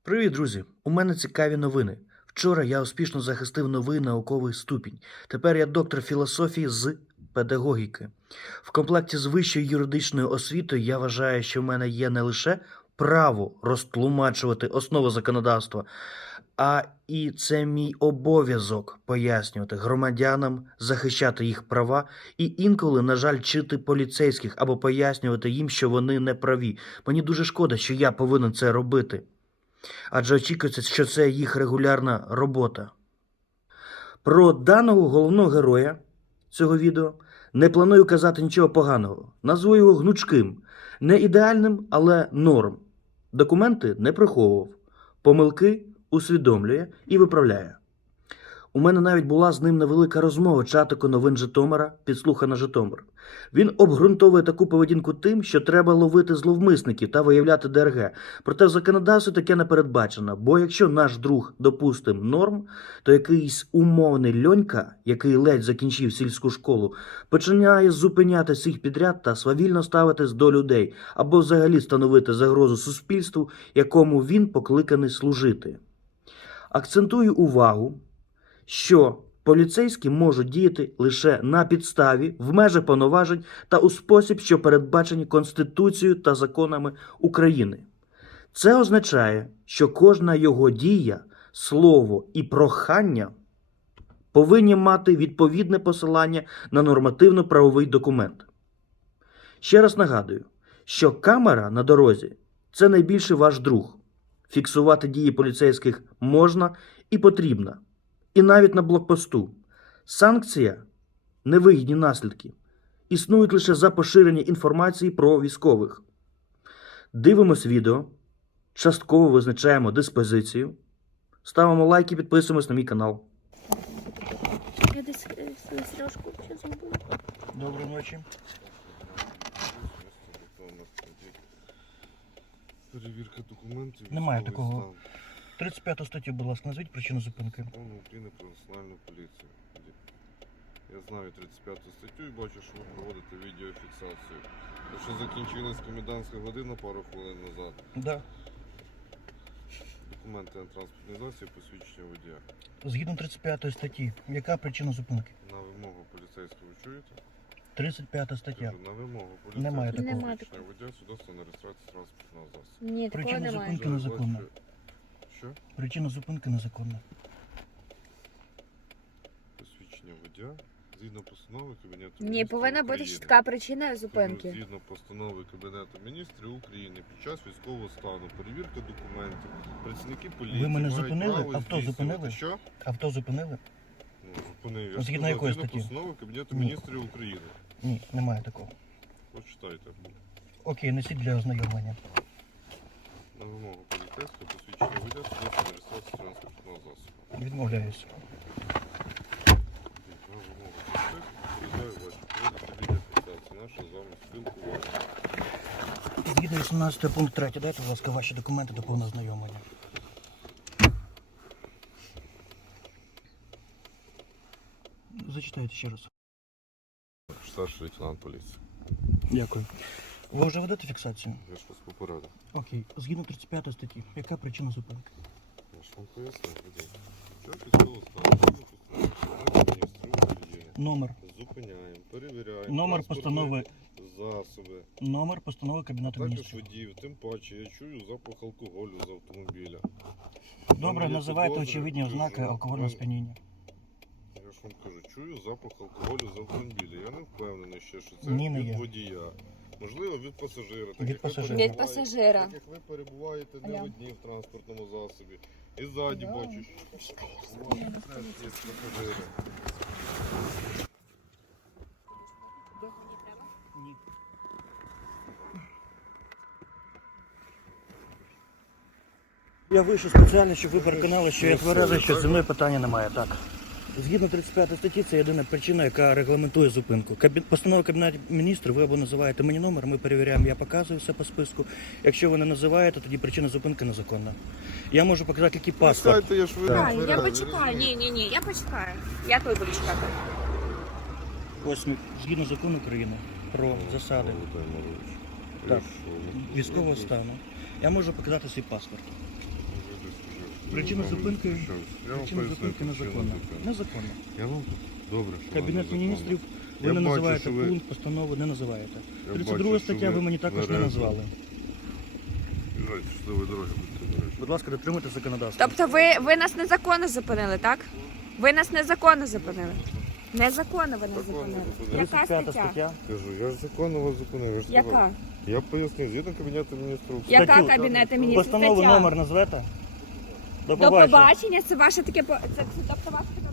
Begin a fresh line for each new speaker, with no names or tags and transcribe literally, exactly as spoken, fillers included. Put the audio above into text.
Привіт, друзі! У мене цікаві новини. Вчора я успішно захистив новий науковий ступінь. Тепер я доктор філософії з педагогіки. В комплекті з вищою юридичною освітою я вважаю, що в мене є не лише право розтлумачувати основи законодавства, а і це мій обов'язок пояснювати громадянам, захищати їх права і інколи, на жаль, чити поліцейських або пояснювати їм, що вони не праві. Мені дуже шкода, що я повинен це робити. Адже очікується, що це їх регулярна робота. Про даного головного героя цього відео не планую казати нічого поганого. Назву його гнучким. Не ідеальним, але норм. Документи не приховував. Помилки усвідомлює і виправляє. У мене навіть була з ним невелика розмова чатику новин Житомира, підслухана Житомир. Він обґрунтовує таку поведінку тим, що треба ловити зловмисників та виявляти Д Р Г. Проте в законодавстві таке не передбачено, бо якщо наш друг допустим норм, то якийсь умовний льонька, який ледь закінчив сільську школу, починає зупиняти всіх підряд та свавільно ставитись до людей, або взагалі становити загрозу суспільству, якому він покликаний служити. Акцентую увагу, що поліцейські можуть діяти лише на підставі, в межах повноважень та у спосіб, що передбачені Конституцією та законами України. Це означає, що кожна його дія, слово і прохання повинні мати відповідне посилання на нормативно-правовий документ. Ще раз нагадую, що камера на дорозі – це найбільший ваш друг. Фіксувати дії поліцейських можна і потрібно. І навіть на блокпосту. Санкція – невигідні наслідки. Існують лише за поширення інформації про військових. Дивимось відео, частково визначаємо диспозицію, ставимо лайки, підписуємось на мій канал.
Я десь свою сережку ще забула.
Доброї ночі.
Перевірка документів.
Немає
військовий
такого.
стан.
тридцять п'яту статтю, будь ласка, назвіть причину зупинки.
Закону України про національну поліцію. Я знаю тридцять п'яту статтю і бачу, що ви проводите відеофіксацію. Якщо закінчилась комендантська година пару хвилин назад.
Да.
Документи на транспортний засіб, посвідчення водія.
Згідно тридцять п'ятої статті, яка причина зупинки?
На вимогу поліцейського ви чуєте?
тридцять п'ята стаття.
Кажу, на вимогу
Немає
поліцейського
такого.
посвідчення водія, свідоцтво на реєстрацію транспортного засобу.
Ні, такого
Причина
немає.
зупинки
Вже
незаконна.
бачу- Що?
Причина зупинки незаконна.
Посвідчення водія. Згідно постанови Кабінету
Ні,
Міністрів
повинна бути
України.
чітка причина зупинки.
Згідно постанови Кабінету Міністрів України під час військового стану, перевірка документів, працівники поліції
Ви мене
мають
зупинили?
право
Авто
здійснювати-
зупинили?
Що?
Авто зупинили?
Ну, зупинив. Я
Згідно
сказав,
якої
згідно
статті?
постанови Кабінету
Ні.
Міністрів України.
Ні, немає такого.
Почитайте.
Окей, несіть для ознайомлення.
На вимогу поліцейського посвідчення водія, свідоцтво на реєстрацію транспортного засобу.
Відмовляюсь.
На вимогу поліцейського передаю ваші проводити відеофіксацію. Наше з вами спілкування.
Згідно вісімнадцятого пункт третій, дайте, будь ласка, ваші документи до повного ознайомлення. Зачитайте ще раз.
Старший лейтенант поліції.
Дякую. Ви вже ведете фіксацію?
Я ж вас попередив.
Окей. Згідно тридцять п'ятої статті, яка причина зупинки?
Я ж вам пояснив, водій. Що військового стану? Згідно постанови Кабінету Міністрів України.
Номер.
Зупиняємо, перевіряємо.
Номер
транспортні
постанови.
Засоби.
Номер постанови Кабінету
Також
Міністрів.
водіїв, тим паче я чую запах алкоголю з автомобіля.
Добре,
Є
називайте
підозри,
очевидні
кажу,
ознаки алкогольного
мен-
сп'яніння.
Я ж вам кажу, чую запах алкоголю з автомобіля. Я не впевнений ще, що це
Ні, не
від
є.
водія. Можливо, від пасажира. Так,
Від
як ви
пасажира.
Від
перебуваєте-
пасажира.
Так як ви перебуваєте не
Алло.
одні в транспортному засобі. І ззаді
Да.
бачу, що у вас теж є пасажири.
Ні. Я вийшов спеціально, щоб ви переконали, що я тверезий, що зі мною питання немає. Так. Згідно тридцять п'ятої статті, це єдина причина, яка регламентує зупинку. Кабі... Постанова Кабінету Міністрів, ви або називаєте мені номер, ми перевіряємо, я показую все по списку. Якщо ви не називаєте, тоді причина зупинки незаконна. Я можу показати, який паспорт.
Чекайте, я ж ви
А,
не
я
тверезий,
почекаю. Ні, ні, ні, я почекаю. Я коли буду чекати?
Ось ми, згідно закону України про засади
Володимирович,
Так.
я що,
військового
ви-
стану, я можу показати свій паспорт.
ви
Причина
Вам
зупинки,
захищався. Я вам
причина
поясню
зупинки
причину
незаконна.
зупинки.
Незаконна.
Я вам добре, що
Кабінет
вона
міністрів,
незаконна.
ви
Я
не
бачу,
називаєте
що ви-
пункт, постанову не називаєте.
Я
тридцять друга
бачу, що
стаття ви мені також не
нарезали.
назвали.
Бажайте щасливої дороги, будьте бережні.
Будь ласка, дотримуйте законодавства.
Тобто ви, ви нас незаконно зупинили, так? Ви нас незаконно зупинили. Незаконно ви нас
Законно
зупинили.
зупинили.
Яка
тридцять п'ята
стаття?
стаття.
Кажу, я ж законно вас зупинив. Я ж сказав.
Яка?
Я пояснив, згідно Кабінету міністрів.
Яка
Статтю.
кабінету міністрів
Постанову
стаття?
номер назвете? До
До
побачення.
побачення, це ваше таке по- це, це тобто ваше таке